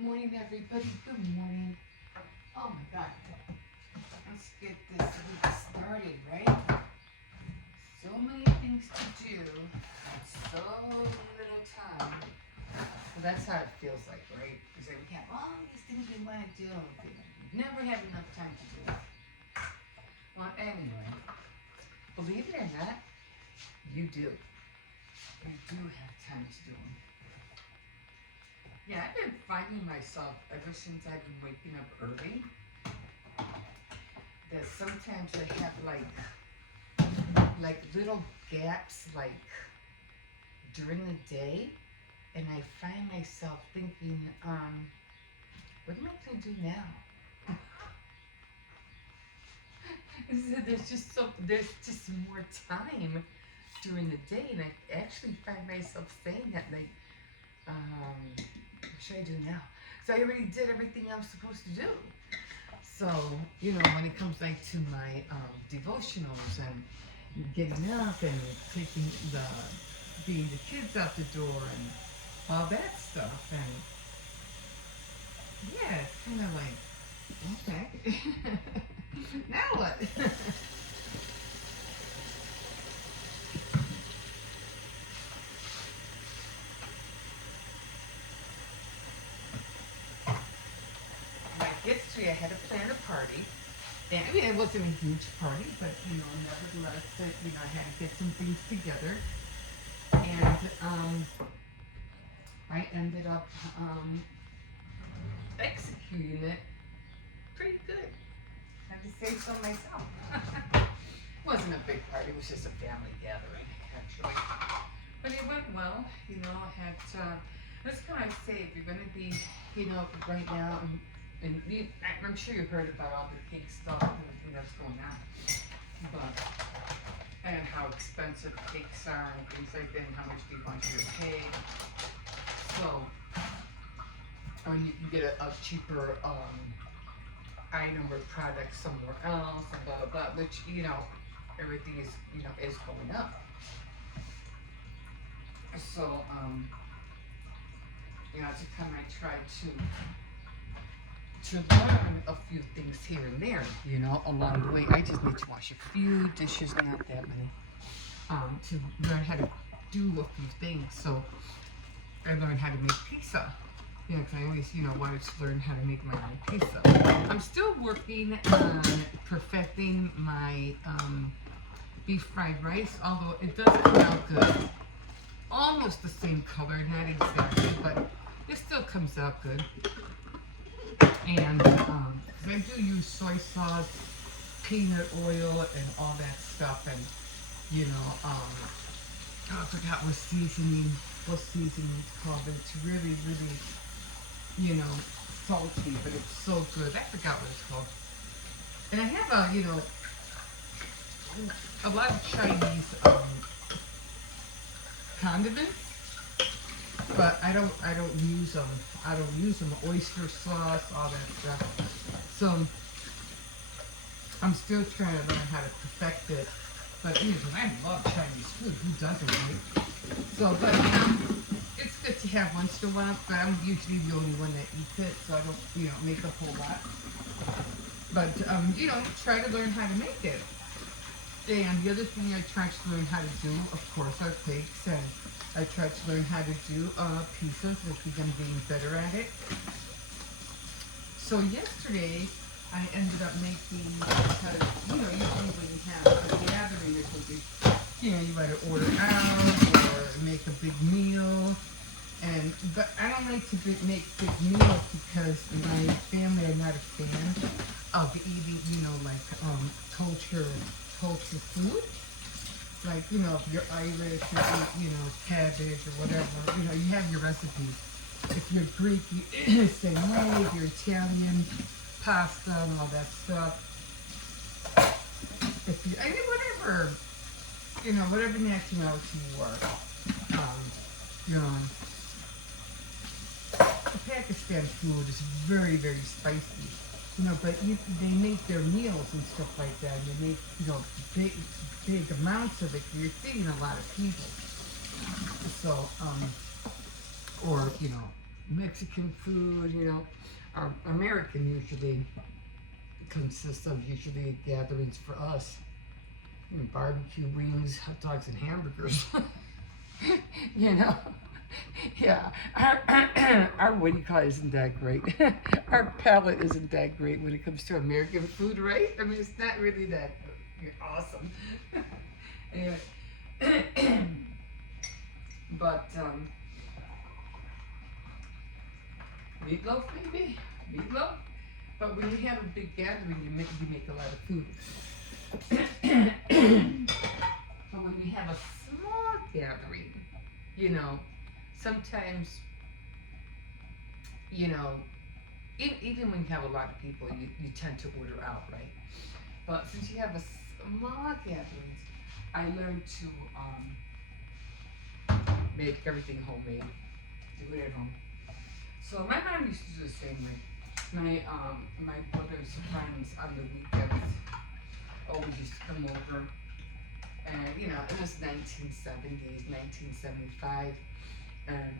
morning, everybody. Good morning. Oh my God. Let's get this week started, right? So many things to do, and so little time. So that's how it feels like, right? It's like we have all these things we want to do, and we never have enough time to do it. Well, anyway, believe it or not, you do. You do have time to do them. Yeah, I've been finding myself ever since I've been waking up early that sometimes I have like little gaps like during the day, and I find myself thinking, what am I gonna do now? There's just more time during the day, and I actually find myself saying that like, what should I do now? So I already did everything I was supposed to do. So, when it comes like to my devotionals and getting up and taking being the kids out the door and all that stuff, and yeah, it's kind of like, okay, now what? Like yesterday, I had to plan a party. And I mean, it wasn't a huge party, but nevertheless, I had to get some things together, and I ended up executing it pretty good. I have to say so myself. It wasn't a big party; it was just a family gathering, actually. But it went well. I had. That's kind of say if you're going to be, right now. And I'm sure you heard about all the cake stuff and everything that's going on, and how expensive cakes are and things like that, and how much people want you to pay. So, you can get a cheaper item or product somewhere else, and blah blah blah. Which everything is going up. So, to come, I try to learn a few things here and there, along the way. I just need to wash a few dishes, not that many, to learn how to do a few things. So I learned how to make pizza, because I always, wanted to learn how to make my own pizza. I'm still working on perfecting my beef fried rice, although it does come out good. Almost the same color, not exactly, but it still comes out good. And I do use soy sauce, peanut oil, and all that stuff. And I forgot what seasoning it's called. But it's really, really, salty, but it's so good. I forgot what it's called. And I have a lot of Chinese condiments. But I don't use them. I don't use them. Oyster sauce, all that stuff. So I'm still trying to learn how to perfect it. But I love Chinese food. Who doesn't, right? So, but it's good to have once in a while. But I'm usually the only one that eats it, so I don't make a whole lot. But try to learn how to make it. And the other thing I try to learn how to do, of course, are cakes, and I try to learn how to do pizzas, because I'm getting better at it. So yesterday, I ended up making, because, usually when you have a gathering or something, you either order out or make a big meal. But I don't like to make big meals because my family are not a fan of eating, culture food. Like, if you're Irish, you eat, cabbage or whatever, you have your recipes. If you're Greek, same way. If you're Italian, pasta and all that stuff. Whatever nationality you are. Pakistan food is very, very spicy. But they make their meals and stuff like that. And they make, big amounts of it. You're feeding a lot of people. So, or, Mexican food, American usually consists of usually gatherings for us. Barbecue wings, hot dogs, and hamburgers. you know, yeah. Our what do you call it isn't that great. Our palate isn't that great when it comes to American food, right? I mean, it's not really that awesome. anyway, but meatloaf maybe meatloaf. But when you have a big gathering, you make a lot of food. But when you have a small gathering, you know, sometimes, you know, even when you have a lot of people, you tend to order out, right? But since you have a small gatherings, I learned to make everything homemade, do it at home. So my mom used to do the same way. My brother's friends on the weekends always used to come over, and it was 1970s, 1975, and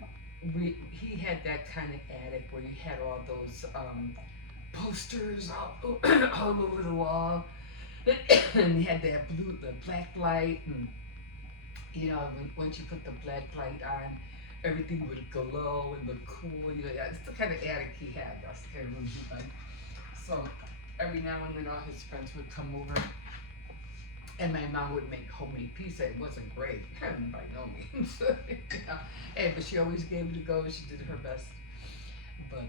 he had that kind of attic where you had all those posters all over the wall, and he had that the black light, and once you put the black light on, everything would glow and look cool. That's the kind of attic he had. That's the kind of room he liked. So every now and then, all his friends would come over, and my mom would make homemade pizza. It wasn't great, by no means. Hey, but she always gave it a go. She did her best. But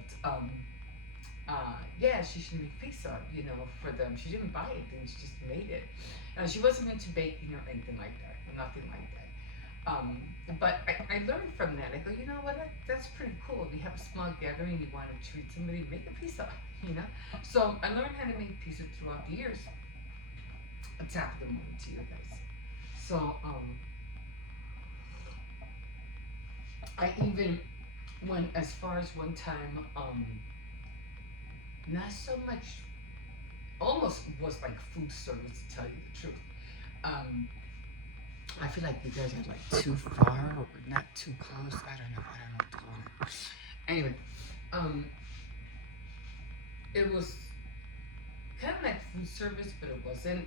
yeah, she should make pizza, for them. She didn't buy it, and she just made it. She wasn't into baking or anything like that, nothing like that. But I learned from that. I go, you know what? That's pretty cool. If you have a small gathering, you want to treat somebody, make a pizza. So I learned how to make pizza throughout the years. A top of the morning to you guys. So I even went as far as one time. Not so much. Almost was like food service, to tell you the truth. I feel like you guys are like too far or not too close. I don't know what's going on. Anyway, it was kind of like food service, but it wasn't.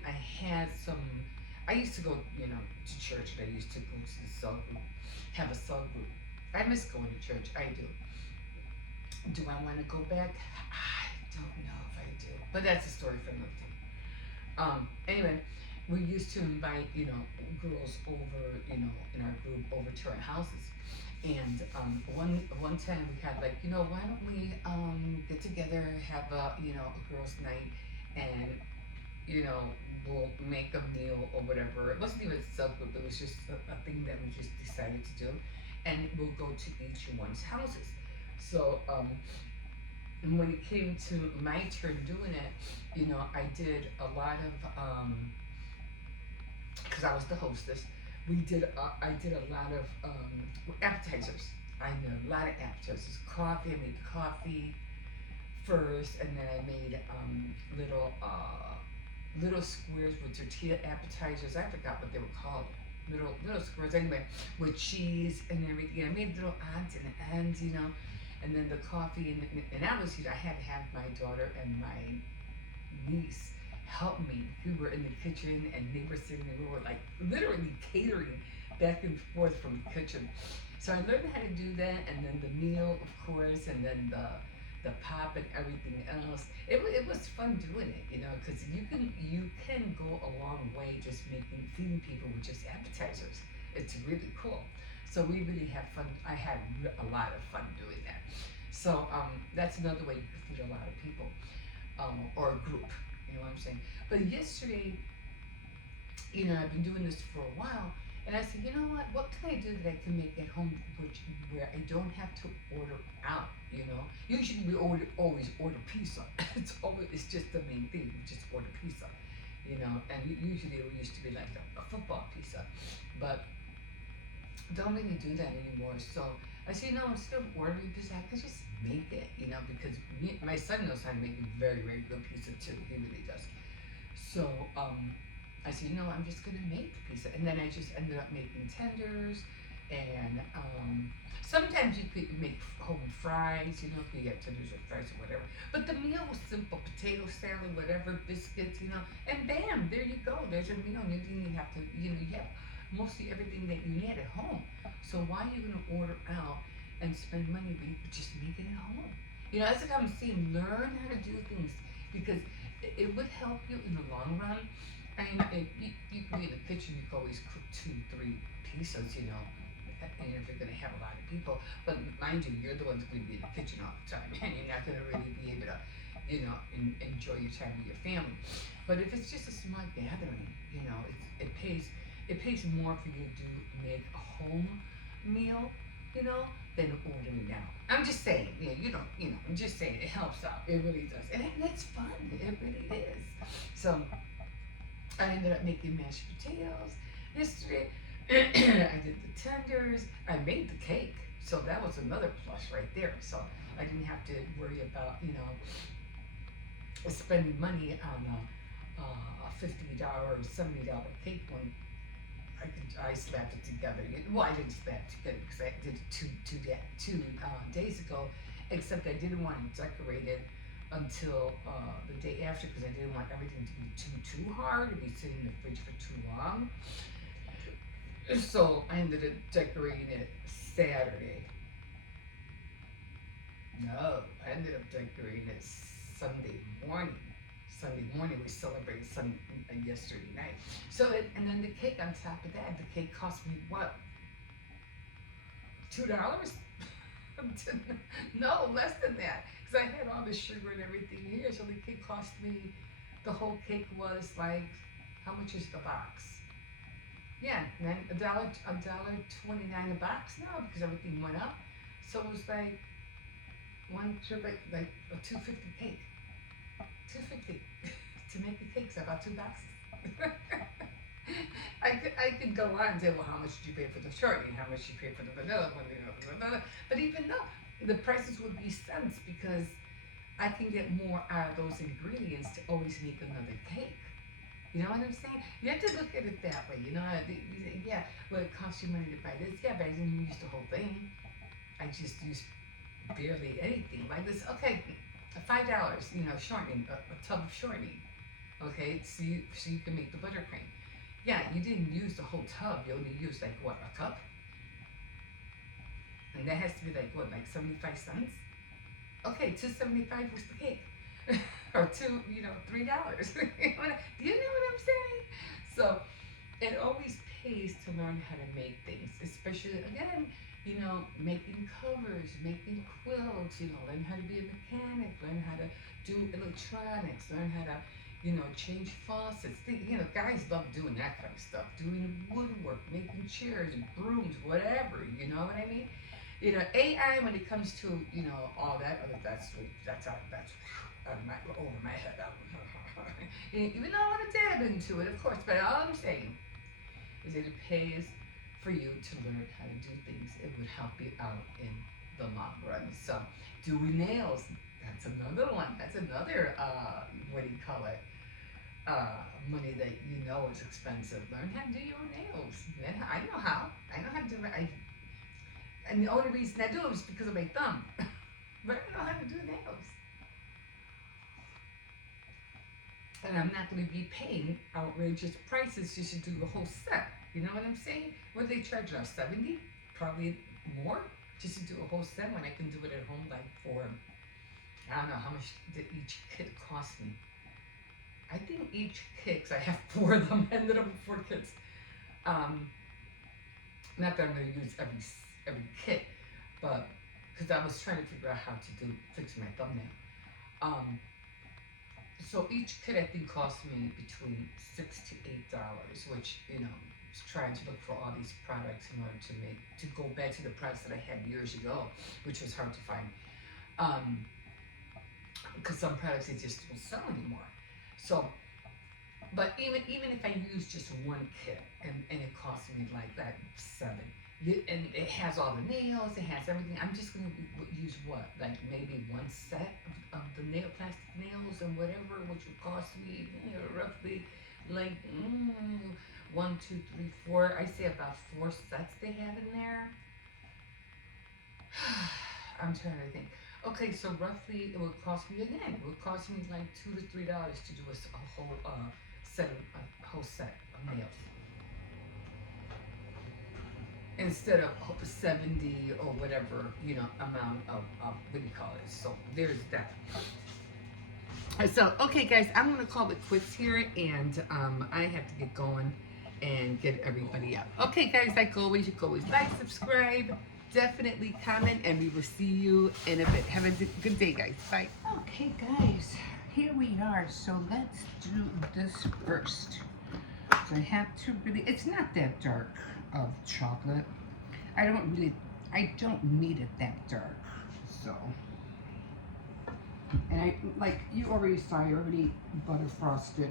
I used to go, to church, and I used to go to the cell group, have a cell group. I miss going to church. I do. Do I want to go back? I don't know if I do. But that's a story for another time. Anyway, we used to invite, girls over, in our group over to our houses. And one time we had like, why don't we get together, have a girls' night, and we'll make a meal or whatever. It wasn't even a subgroup; it was just a thing that we just decided to do, and we'll go to each one's houses. So and when it came to my turn doing it, I did a lot of because I was the hostess. I did a lot of appetizers. I did a lot of appetizers. Coffee. I made coffee first, and then I made little squares with tortilla appetizers. I forgot what they were called. Little squares anyway, with cheese and everything. I made little odds and ends, and then the coffee, and I had to have my daughter and my niece help me. We were in the kitchen, and they were sitting, and we were like literally catering back and forth from the kitchen. So I learned how to do that, and then the meal, of course, and then the pop and everything else. It was fun doing it, because you can go a long way just feeding people with just appetizers. It's really cool. So we really had fun. I had a lot of fun doing that. So that's another way you could feed a lot of people, or a group. You know what I'm saying? But yesterday, I've been doing this for a while, and I said, you know what? What can I do that I can make at home, where I don't have to order out? Usually we always order pizza. It's just the main thing. We just order pizza, and usually it used to be like a football pizza, but don't really do that anymore. So I said, instead of ordering pizza, I could just make it, because my son knows how to make a very, very good pizza too. He really does. So I said, I'm just gonna make the pizza, and then I just ended up making tenders, And sometimes you could make home fries, you know, if you get tenders or fries or whatever. But the meal was simple: potato salad, whatever, biscuits, you know, and bam, there you go. There's a meal. You didn't even have to, you know, you have mostly everything that you need at home. So why are you gonna order out and spend money when you could just make it at home? You know, that's what I'm saying. Learn how to do things because it would help you in the long run. I mean, you can be in the kitchen, you can always cook two, three pieces, you know, and if you're going to have a lot of people. But mind you, you're the ones going to be in the kitchen all the time, and you're not going to really be able to, you know, enjoy your time with your family. But if it's just a small gathering, you know, it pays more for you to make a home meal, you know, than ordering out. I'm just saying, yeah, you know, I'm just saying it helps out. It really does, and it's fun. It really is. So I ended up making mashed potatoes yesterday. I did the tenders. I made the cake, so that was another plus right there. So I didn't have to worry about, you know, spending money on a $50 or $70 cake when I slapped it together. Well, I didn't slap it together because I did it two days ago. Except I didn't want to decorate it until the day after because I didn't want everything to be too hard to be sitting in the fridge for too long. So I ended up decorating it Saturday. No, I ended up decorating it Sunday morning. Sunday morning we celebrated yesterday night. So and then the cake on top of that, the cake cost me what? $2? No, less than that. Because I had all the sugar and everything here, so the cake cost me. The whole cake was like, how much is the box? Yeah, then $1.29 a box now because everything went up. So it was like one trip like a 250 cake. 250 to make the cakes about 2 boxes. I could go on and say, well, how much did you pay for the shortening? How much did you pay for the vanilla one? You know, but even though the prices would be cents because I can get more out of those ingredients to always make another cake. You know what I'm saying? You have to look at it that way. You know, yeah, well, it costs you money to buy this. Yeah, but I didn't use the whole thing. I just used barely anything like this. Okay, $5. You know, shortening a tub of shortening. Okay, so you can make the buttercream. Yeah, you didn't use the whole tub. You only used like what, a cup? And that has to be like what, like 75 cents? Okay, 2.75 was the cake. Or $3. Do you know what I'm saying? So it always pays to learn how to make things, especially again, you know, making covers, making quilts, you know, learn how to be a mechanic, learn how to do electronics, learn how to, you know, change faucets. You know, guys love doing that kind of stuff, doing woodwork, making chairs, brooms, whatever. You know what I mean? You know, AI when it comes to, you know, all that other that's out over my head. Even though I want to dab into it, of course, but all I'm saying is that it pays for you to learn how to do things. It would help you out in the long run. So doing nails, that's another one. That's another what do you call it? Money that you know is expensive. Learn how to do your own nails. Then I know how. I know how to do it. And the only reason I do it is because of my thumb. But I know how to do nails. And I'm not going to be paying outrageous prices just to do the whole set. You know what I'm saying? What do they charge now? 70? Probably more just to do a whole set when I can do it at home like for, I don't know how much did each kit cost me. I think each kit, 'cause I have 4 of them, ended up with 4 kits. Um, Not that I'm going to use every kit, but because I was trying to figure out how to fix my thumbnail. Um, so each kit I think cost me between $6 to $8, which was trying to look for all these products in order to go back to the products that I had years ago, which was hard to find. Because some products they just don't sell anymore. So, but even if I use just one kit and it costs me like that 7, and it has all the nails, it has everything. I'm just gonna use what, like maybe one set of the plastic nails and whatever, which would cost me roughly like One, two, three, four. I say about 4 sets they have in there. I'm trying to think. Okay, so roughly it would cost me again. It would cost me like $2 to $3 to do a whole set of a whole set of nails instead of 70 or whatever amount of what do you call it. So there's that. So okay, guys, I'm gonna call it quits here, and I have to get going and get everybody up. Okay, guys, like always, you can always like, subscribe, definitely comment, and we will see you in a bit. Have a good day, guys. Bye. Okay, guys, here we are. So let's do this first. So I have to really, it's not that dark of chocolate. I don't need it that dark. So, and I, like you already saw, I already butter frosted,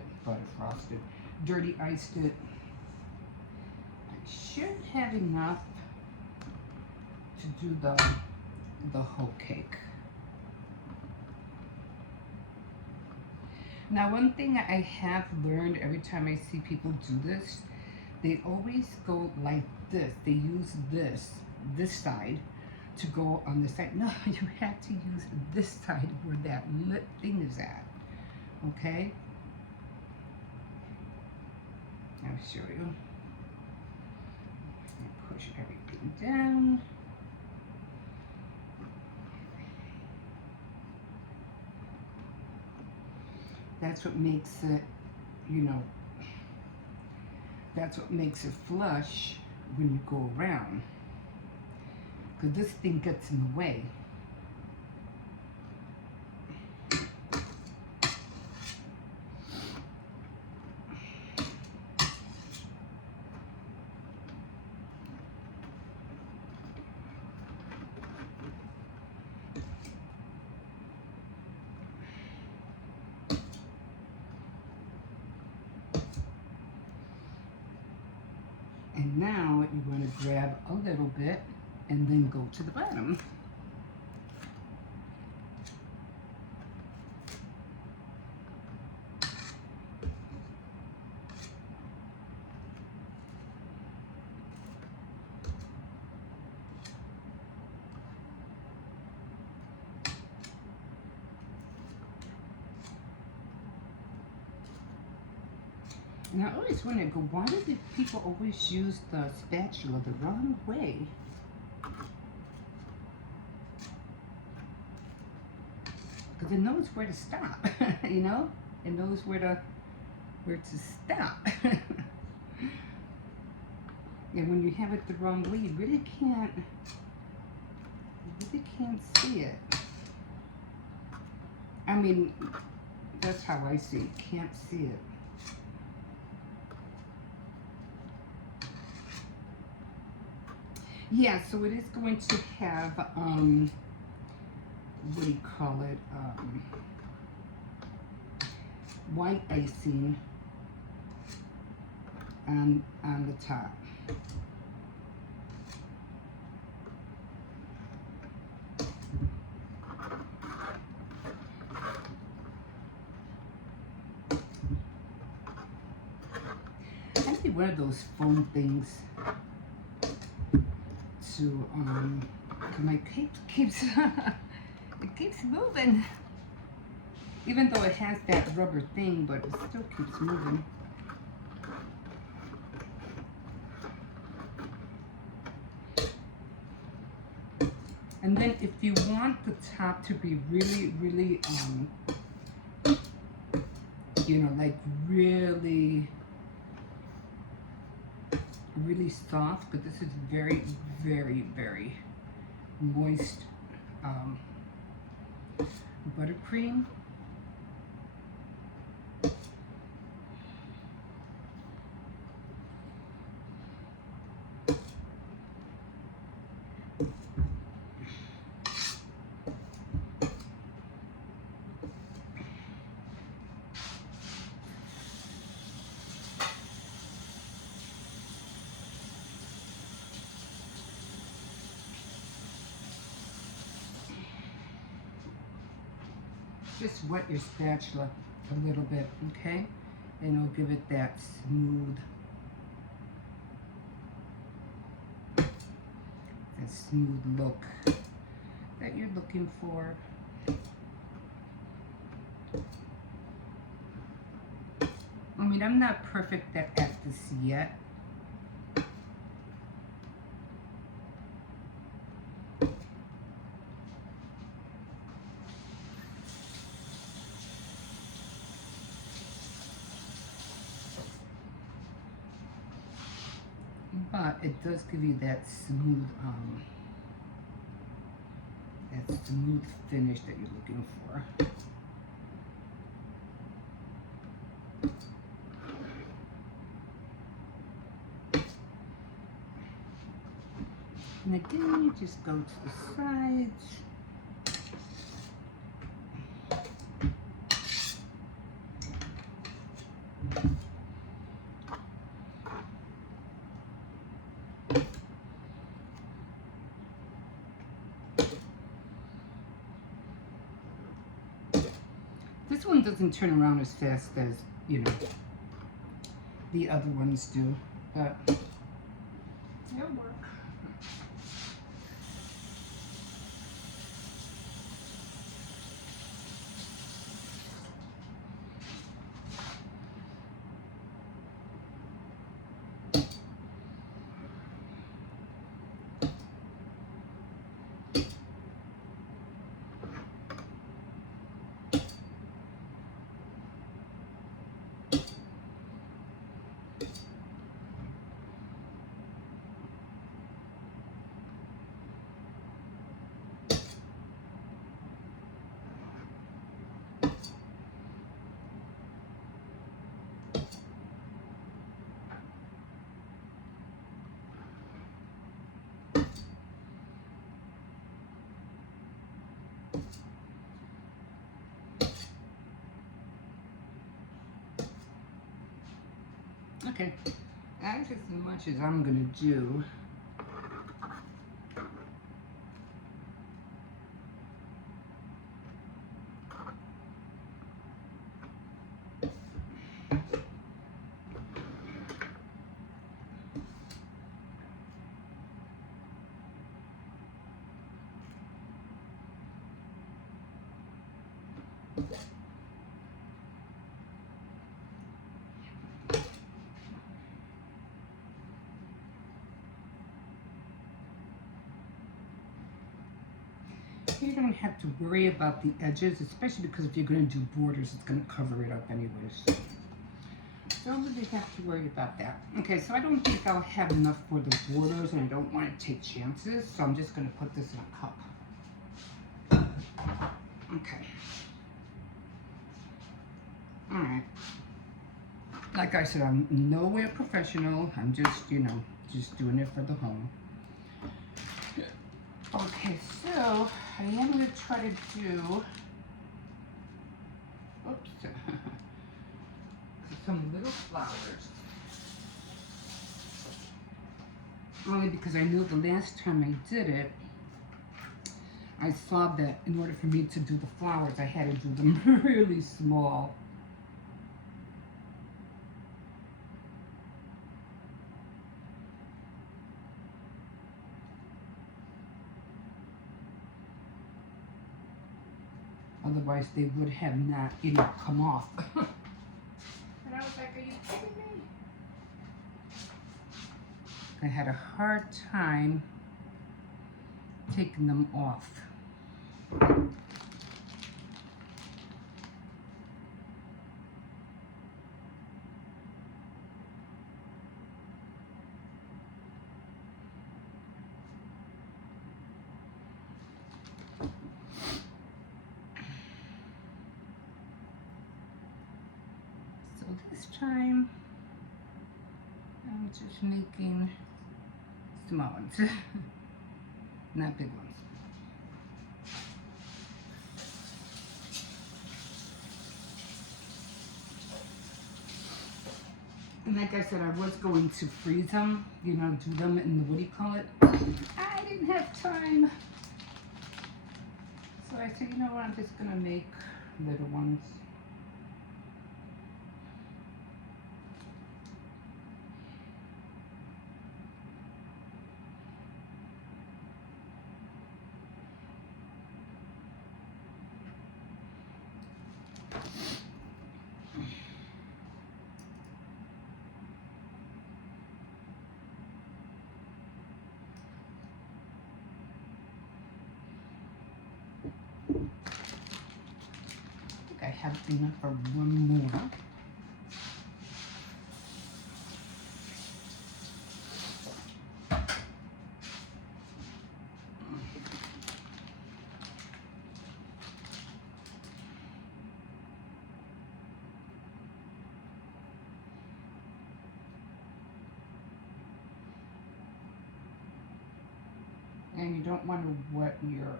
dirty iced it. I should have enough to do the whole cake. Now, one thing I have learned every time I see people do this, they always go like this. They use this side to go on the side. No, you have to use this side where that lit thing is at. Okay? I'll show you. Push everything down. That's what makes it, that's what makes it flush when you go around. Because this thing gets in the way. And now you want to grab a little bit and then go to the bottom. And I always wonder, why do the people always use the spatula the wrong way? Because it knows where to stop, you know? It knows where to stop. And when you have it the wrong way, you really can't see it. I mean, that's how I see it. Can't see it. Yeah, so it is going to have, what do you call it, white icing on the top. I need one of those foam things to, my cake keeps, it keeps moving. Even though it has that rubber thing, but it still keeps moving. And then if you want the top to be really, really, like really soft, but this is very, very, very moist buttercream. Just wet your spatula a little bit, okay? And it'll give it that smooth a smooth look that you're looking for. I mean, I'm not perfect at this yet. But it does give you that smooth finish that you're looking for. And again, you just go to the sides. This one doesn't turn around as fast as, you know, the other ones do, but it'll work. Okay, that's as much as I'm gonna do. You don't have to worry about the edges, especially because if you're going to do borders, it's going to cover it up anyways. So don't really have to worry about that. Okay, so I don't think I'll have enough for the borders, and I don't want to take chances, so I'm just going to put this in a cup. Okay. Alright. Like I said, I'm nowhere professional. I'm just, you know, just doing it for the home. Okay, so I am going to try to do, oops, some little flowers. Only because I knew the last time I did it, I saw that in order for me to do the flowers, I had to do them really small. Otherwise, they would have not, you know, come off. And I was like, are you kidding me? I had a hard time taking them off. So this time, I'm just making small ones, not big ones. And like I said, I was going to freeze them, you know, do them in the, what do you call it? I didn't have time. So I said, you know what, I'm just gonna make little ones. I think I have enough for one more. And you don't want to wet your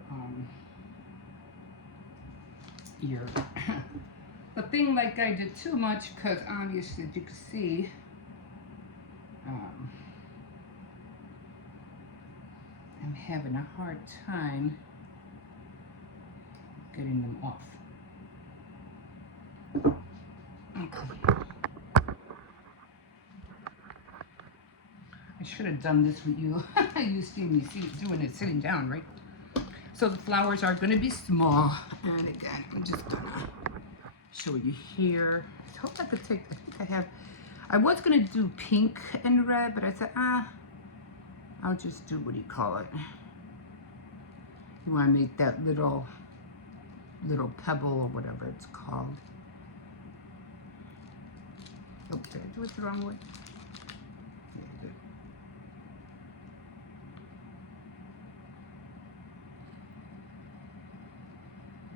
the thing like I did too much, because obviously, as you can see, I'm having a hard time getting them off. Okay. I should have done this with you. You see me doing it sitting down, right? So the flowers are going to be small. And again, I'm just going to show you here. I hope I could take, I was going to do pink and red, but I said, I'll just do, what do you call it? You want to make that little pebble or whatever it's called. Oh, did I do it the wrong way? Yeah, I did.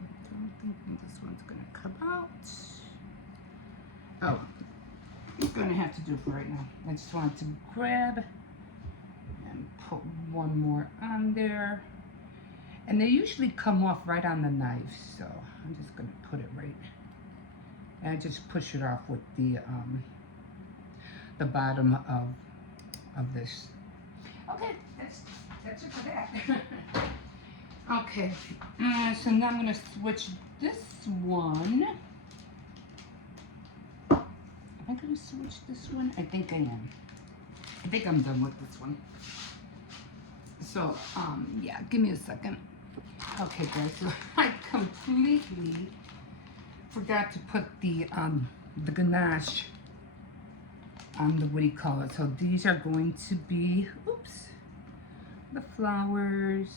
I don't think this one's gonna come out. Oh, I'm gonna have to do it for right now. I just wanted to grab and put one more on there. And they usually come off right on the knife, so I'm just gonna put it right. And I just push it off with the bottom of this. Okay, that's it for that. Okay, so now I'm gonna switch this one. Am I gonna switch this one? I think I am. I think I'm done with this one. So, yeah, give me a second. Okay, guys, so I completely forgot to put the ganache on the, what do you call it? So these are going to be, oops, the flowers.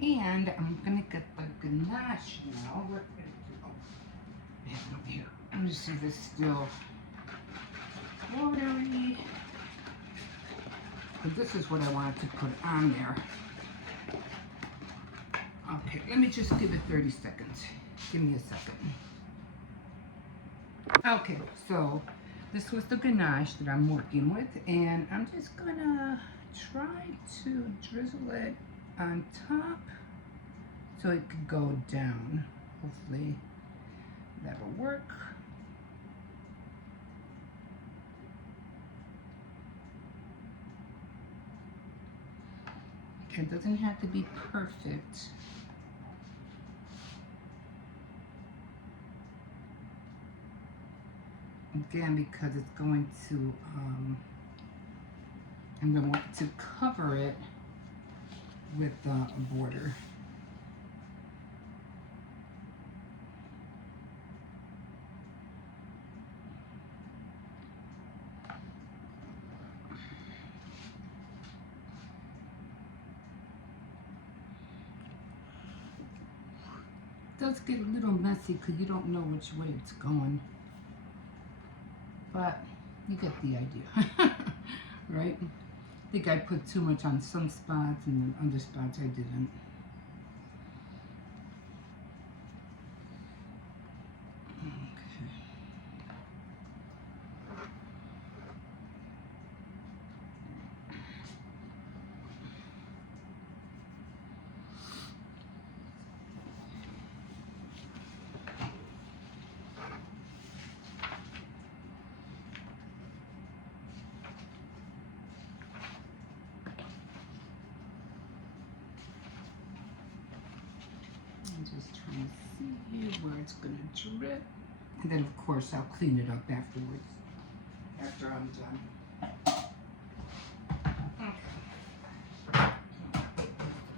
And I'm gonna get the ganache now. What did I do? Oh, I have it over here. Let me see if it's still watery. But this is what I wanted to put on there. Okay, let me just give it 30 seconds. Give me a second. Okay, so this was the ganache that I'm working with, and I'm just gonna try to drizzle it on top so it could go down. Hopefully that'll work. It doesn't have to be perfect. Again, because it's going to, I'm going to want to cover it with a border. It does get a little messy because you don't know which way it's going. But you get the idea, right? I think I put too much on some spots and then other spots I didn't. I'm just trying to see where it's gonna drip. And then of course I'll clean it up afterwards. After I'm done. Okay.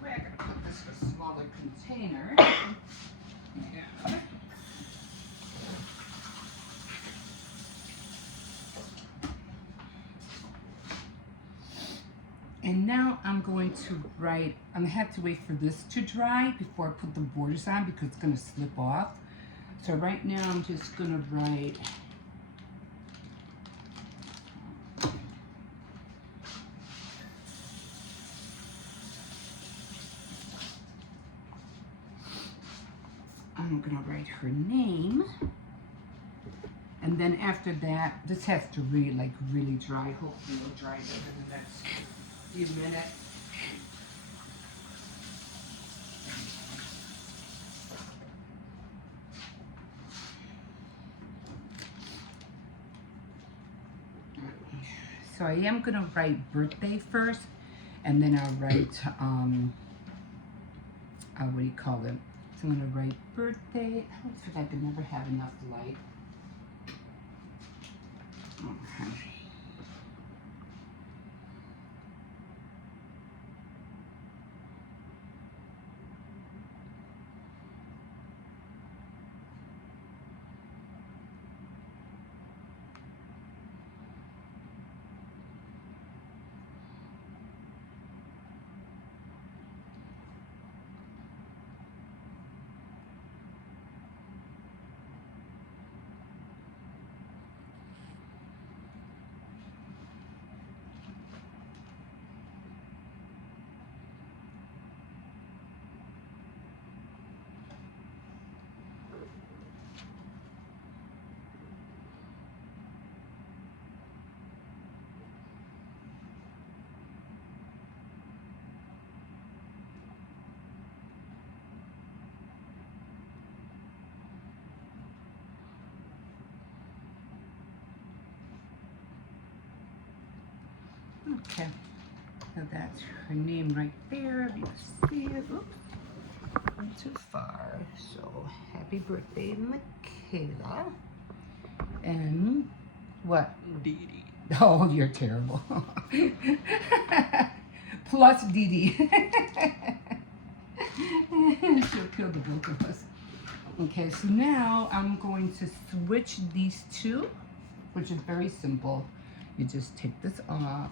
We're gonna put this in a smaller container. Yeah. And now I'm going to write, I'm gonna have to wait for this to dry before I put the borders on because it's gonna slip off. So right now I'm just gonna write her name. And then after that, this has to really dry. Hopefully it'll dry over the next few minutes. So I am gonna write birthday first, and then I'll write what do you call it? So I'm gonna write birthday. I always forget I could never have enough light. Okay. Okay, so that's her name right there. You see it. Oops, not too far. So happy birthday, Michaela. And what? Dee Dee. Oh, you're terrible. Plus Dee Dee. She'll kill the both of us. Okay, so now I'm going to switch these two, which is very simple. You just take this off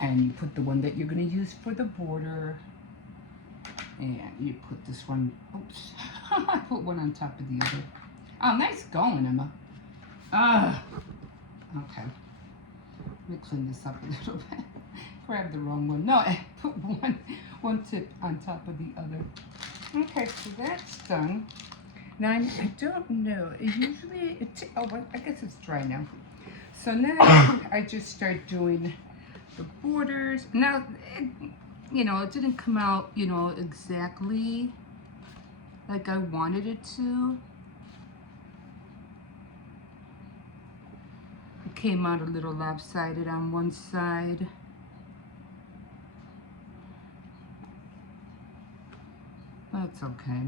and you put the one that you're going to use for the border, and you put this one, oops, I put one on top of the other. Oh, nice going, Emma. Okay. Let me clean this up a little bit. Grab the wrong one. No, I put one tip on top of the other. Okay, so that's done. Now, I don't know. Usually, well, I guess it's dry now. So now I just start doing the borders. Now, it didn't come out, exactly like I wanted it to. It came out a little lopsided on one side. That's okay.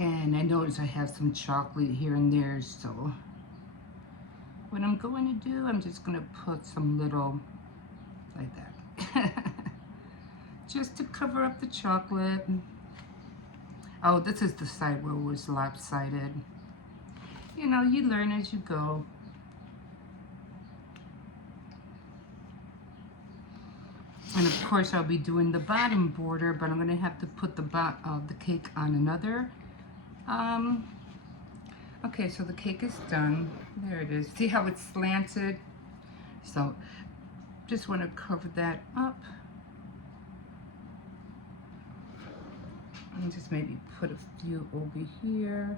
And I notice I have some chocolate here and there, so what I'm going to do, I'm just going to put some little, like that, just to cover up the chocolate. Oh, this is the side where it was lopsided. You learn as you go. And of course I'll be doing the bottom border, but I'm going to have to put the cake on another. Okay, so the cake is done. There it is. See how it's slanted? So just want to cover that up. And just maybe put a few over here.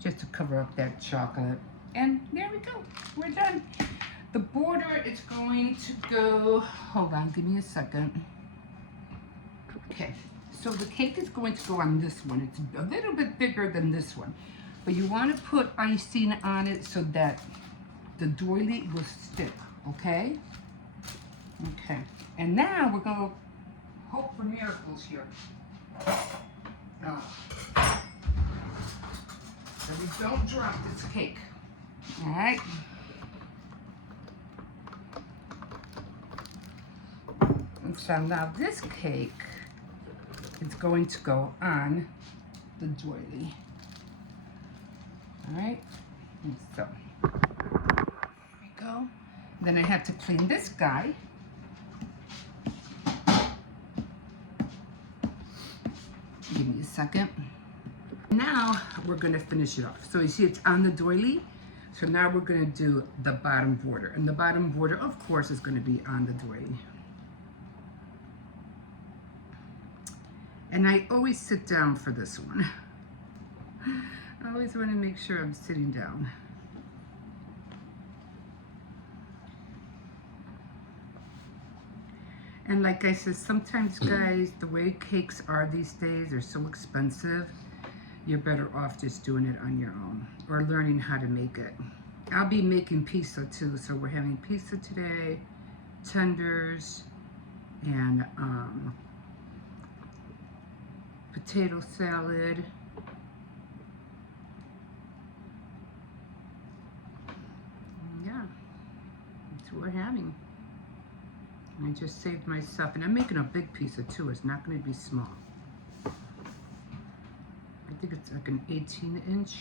Just to cover up that chocolate. And there we go, we're done. The border is going to go, hold on, give me a second. Okay, so the cake is going to go on this one. It's a little bit bigger than this one. But you want to put icing on it so that the doily will stick, okay? Okay, and now we're going to hope for miracles here. So we don't drop this cake, all right? And so now this cake is going to go on the doily. All right, and so there we go. Then I have to clean this guy. Give me a second. Now we're gonna finish it off. So you see it's on the doily. So now we're gonna do the bottom border. And the bottom border, of course, is gonna be on the doily. And I always sit down for this one. I always want to make sure I'm sitting down. And like I said, sometimes guys, the way cakes are these days, they're so expensive, you're better off just doing it on your own or learning how to make it. I'll be making pizza too, so we're having pizza today, tenders, and potato salad. Yeah, that's what we're having. I just saved myself, and I'm making a big pizza too. It's not going to be small. I think it's like an 18-inch.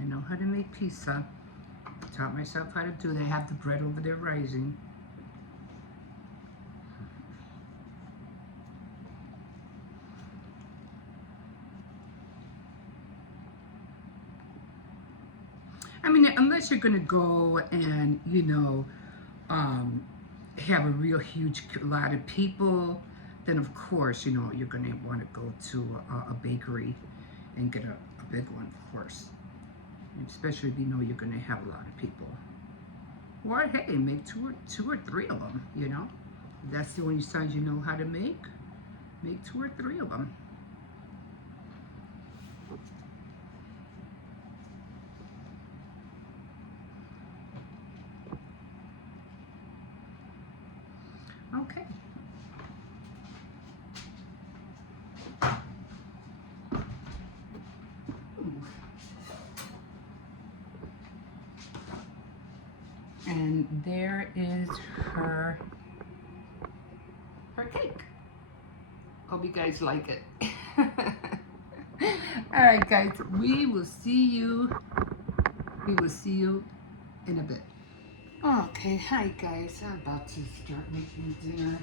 I know how to make pizza. Taught myself how to do that. I have the bread over there rising. I mean, unless you're gonna go and, you know, have a real huge lot of people, then of course, you know, you're gonna want to go to a bakery and get a big one, of course. Especially if you know you're gonna have a lot of people. Or hey, make two or three of them, you know. If that's the only size you know how to make 2 or 3 of them. Okay. And there is her cake. Hope you guys like it. All right, guys, we will see you in a bit. Okay, hi guys. I'm about to start making dinner.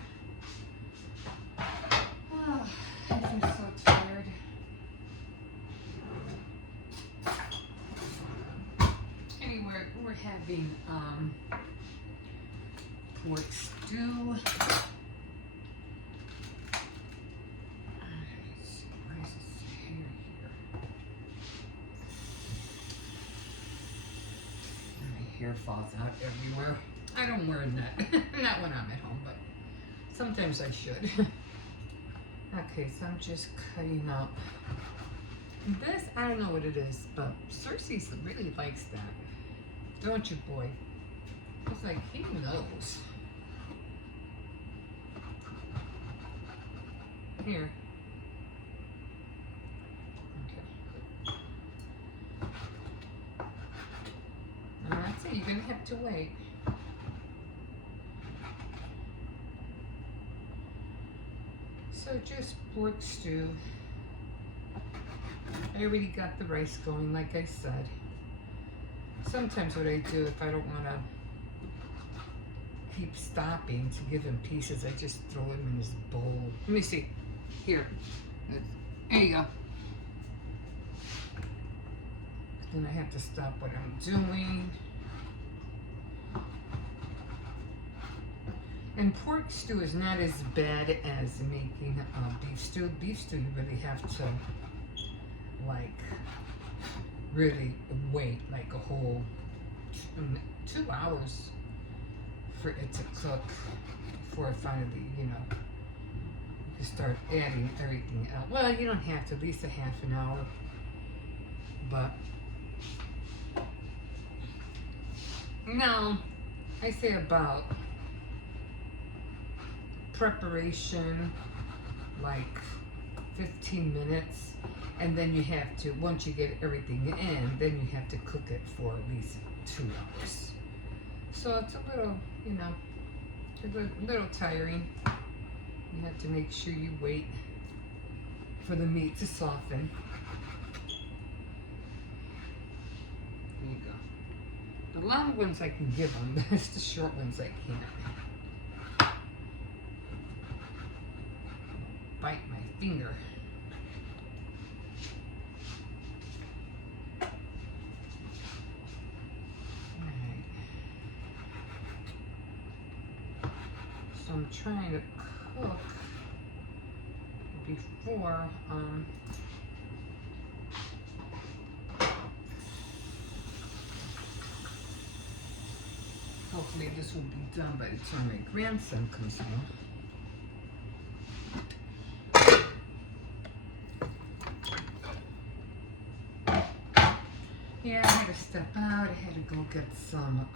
Oh, I'm so tired. Anyway, we're having pork stew. Hair falls out everywhere. I don't wear that. Not when I'm at home, but sometimes I should. Okay, so I'm just cutting up. This, I don't know what it is, but Cersei really likes that. Don't you, boy? It's like, he knows. Here. That's it, you're gonna have to wait. So just pork stew. I already got the rice going, like I said. Sometimes what I do, if I don't wanna keep stopping to give him pieces, I just throw him in his bowl. Let me see. Here. There you go. And I have to stop what I'm doing. And pork stew is not as bad as making beef stew. Beef stew, you really have to, like, really wait like a whole 2 hours for it to cook before it finally, you know, you start adding everything else. Well, you don't have to, at least a half an hour. But, no, I say about preparation, like 15 minutes. And then you have to, once you get everything in, then you have to cook it for at least 2 hours. So it's a little, you know, a little tiring. You have to make sure you wait for the meat to soften. There you go. The long ones I can give them, it's the short ones I can't. Bite my finger. So I'm trying to cook before hopefully this will be done by the time my grandson comes home. Yeah, I had to step out. I had to go get some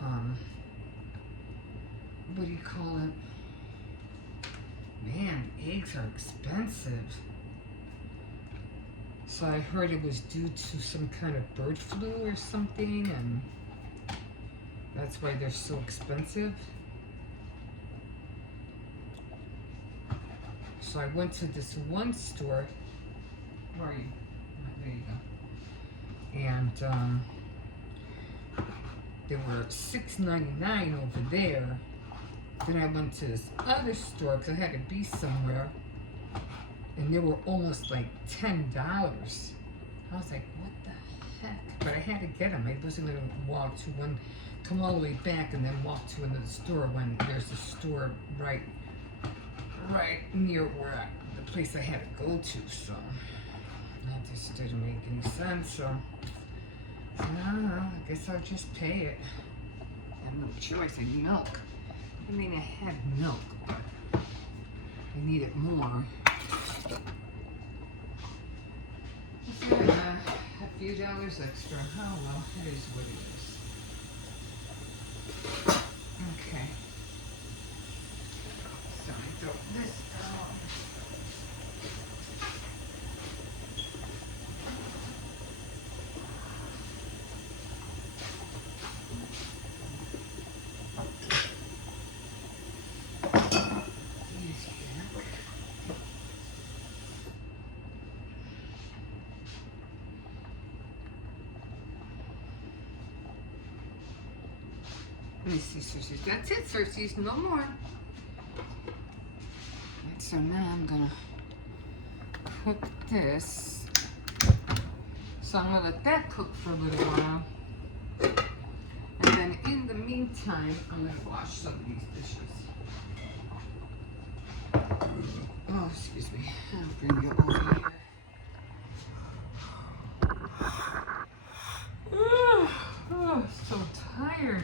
what do you call it? Man, eggs are expensive. So I heard it was due to some kind of bird flu or something, and that's why they're so expensive. So I went to this one store. Where are you? There you go. And they were $6.99 over there. Then I went to this other store because I had to be somewhere, and they were almost like $10. I was like, what the heck? But I had to get them. I wasn't going to walk to one, come all the way back and then walk to another store when there's a store right near where the place I had to go to. So that just didn't make any sense. So I don't know. I guess I'll just pay it. I have no choice. I need milk. I mean, I had milk, but I needed more. So, a few dollars extra. Oh well, it is what it is. Okay. So I throw this down. Let me see, Cersei. That's it, Cersei. No more. And so now I'm gonna cook this. So I'm gonna let that cook for a little while. And then in the meantime, I'm gonna wash some of these dishes. Oh, excuse me. I'll bring you over here. Oh, so tired.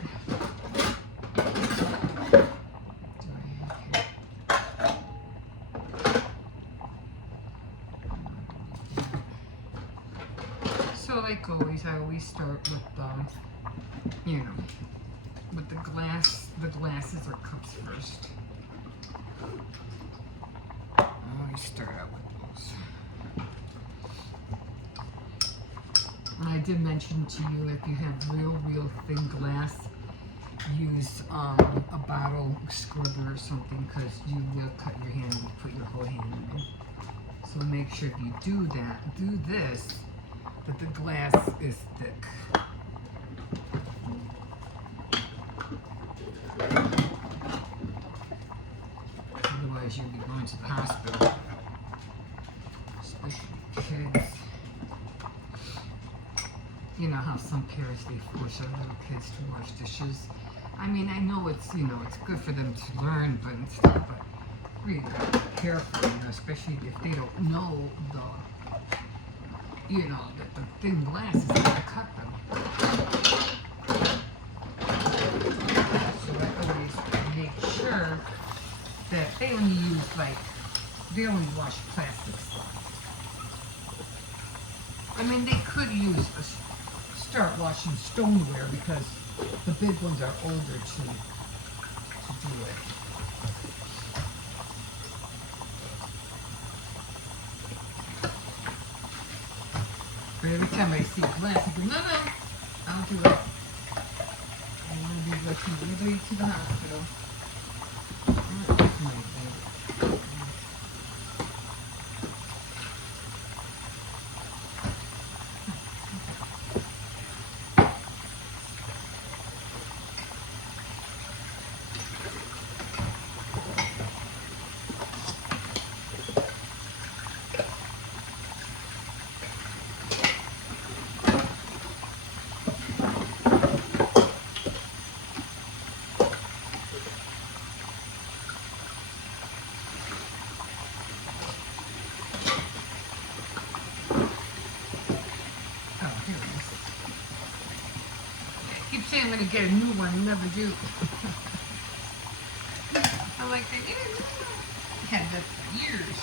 So like always, I always start with you know, with the glasses or cups first. I always start out with those. And I did mention to you, if you have real thin glass, use a bottle scrubber or something, because you will cut your hand and put your whole hand in it. So make sure if you do this, that the glass is thick. Otherwise you'll be going to the hospital, especially kids. You know how how some parents they force their little kids to wash dishes. I mean, I know it's it's good for them to learn, but and stuff, but really gotta be careful, especially if they don't know that the thin glass is gonna cut them. So I always make sure that they only wash plastic stuff. I mean, they could start washing stoneware because the big ones are older to do it. But every time I see glass, I go, no, I'll do it. I want to be rushing everybody to the hospital. That's my thing. Keep saying I'm gonna get a new one, never do. I'm like, I had that for years.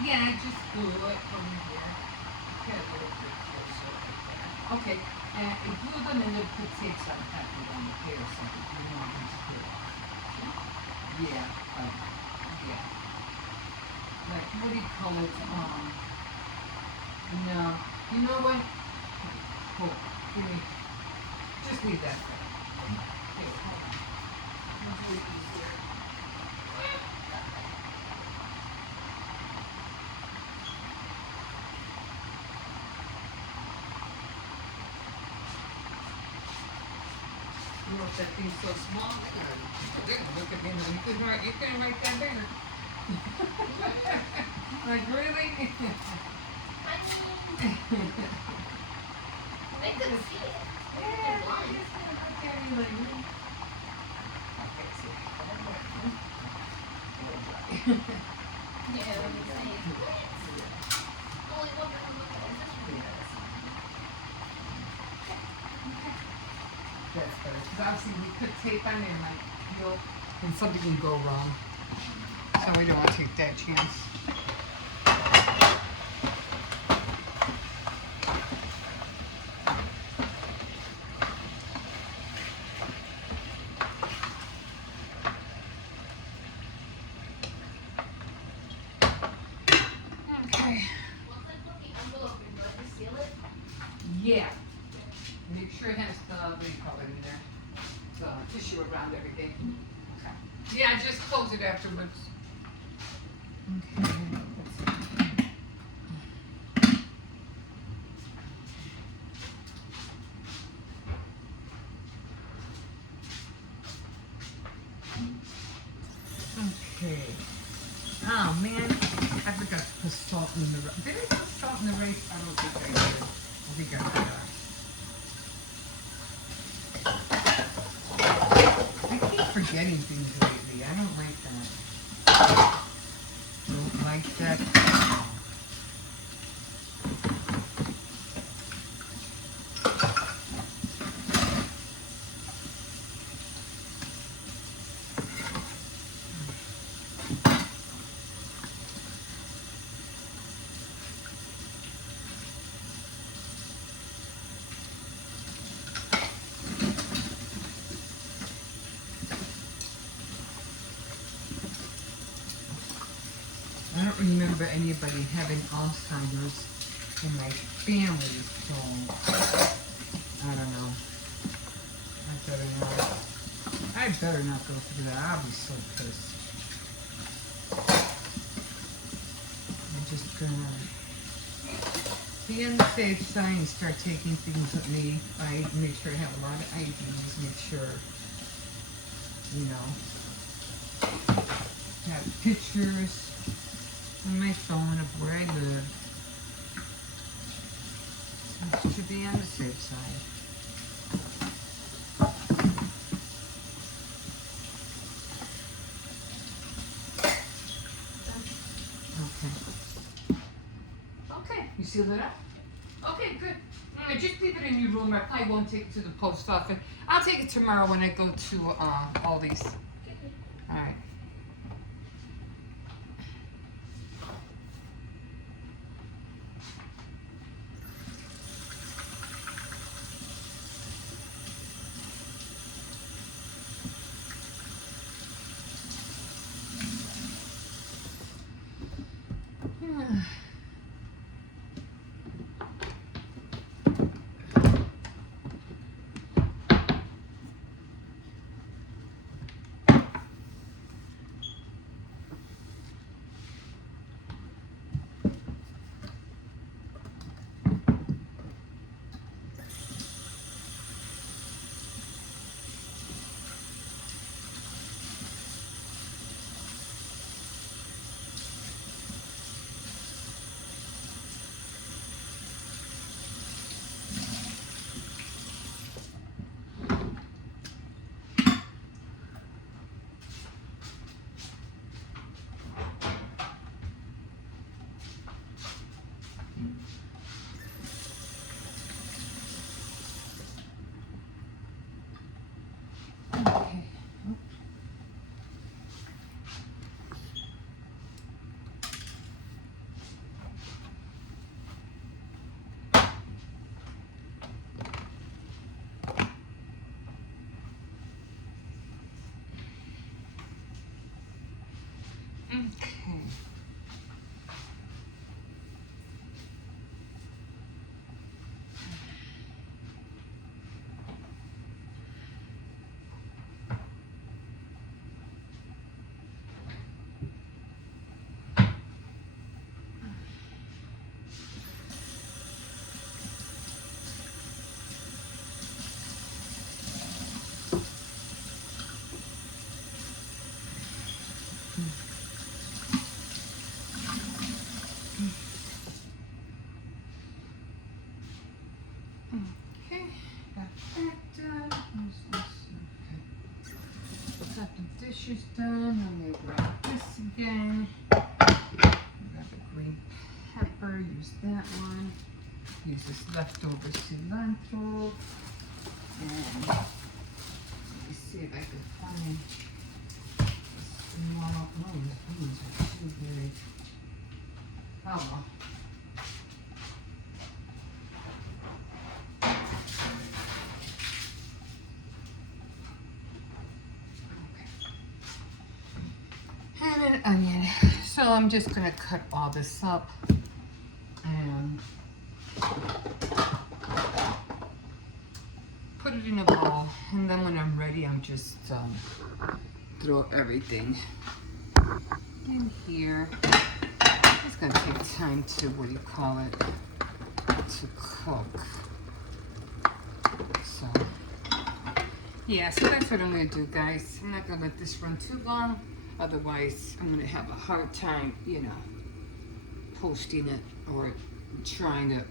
Yeah, just do it from here. Get a little bit closer like that. Okay, and glue them and then put tapes on top of them on the hair so that you don't want them to pull off. Yeah, yeah. Like, what do you call it? No. You know what? Hold on. Give me, just leave that there. Here, hold on. Let's do this here. You're that thing's so small. They can look at me and you couldn't write that bigger. Like, really? I mean, they could see it. Yeah, I just gonna look at me like, really? Okay, see. Yeah, when you say it. Only one that I'm looking at this one. That's better. Because obviously we put tape on there and like, and something can go wrong. So we don't want to take that chance. Okay. Once I put the envelope in, do I just seal it? Yeah. Make sure it has the, what do you call it in there? The tissue around everything. Okay. Yeah, just close it afterwards. Okay. Okay. Oh man, I forgot to put salt in the rice. Did I put salt in the rice? I don't think I did. I think I forgot. I keep forgetting things lately. I don't like that. Don't like that. I don't remember anybody having Alzheimer's in my family, so I don't know. I better not go through that. I'll be so pissed. I'm just gonna be on the safe side and start taking things with me. I make sure I have a lot of IDs, make sure, you know, have pictures on my phone of where I live. Just to be on the safe side. Okay. Okay, you sealed it up? Okay, good. Just leave it in your room. I probably won't take it to the post office. I'll take it tomorrow when I go to Aldi's. All right. Okay. Okay. got the dishes done. Let me grab this again. Grab a green pepper, use that one. Use this leftover cilantro. And let me see if I can find small. Oh, these beans are too big. Oh well. And an onion. So I'm just gonna cut all this up and put it in a bowl. And then when I'm ready, I'm just throw everything in here. It's gonna take time to, what do you call it, to cook. So yeah, so that's what I'm gonna do, guys. I'm not gonna let this run too long. Otherwise, I'm gonna have a hard time, you know, posting it or trying to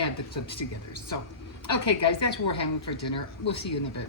add the clips together. So, okay guys, that's what we're having for dinner. We'll see you in a bit.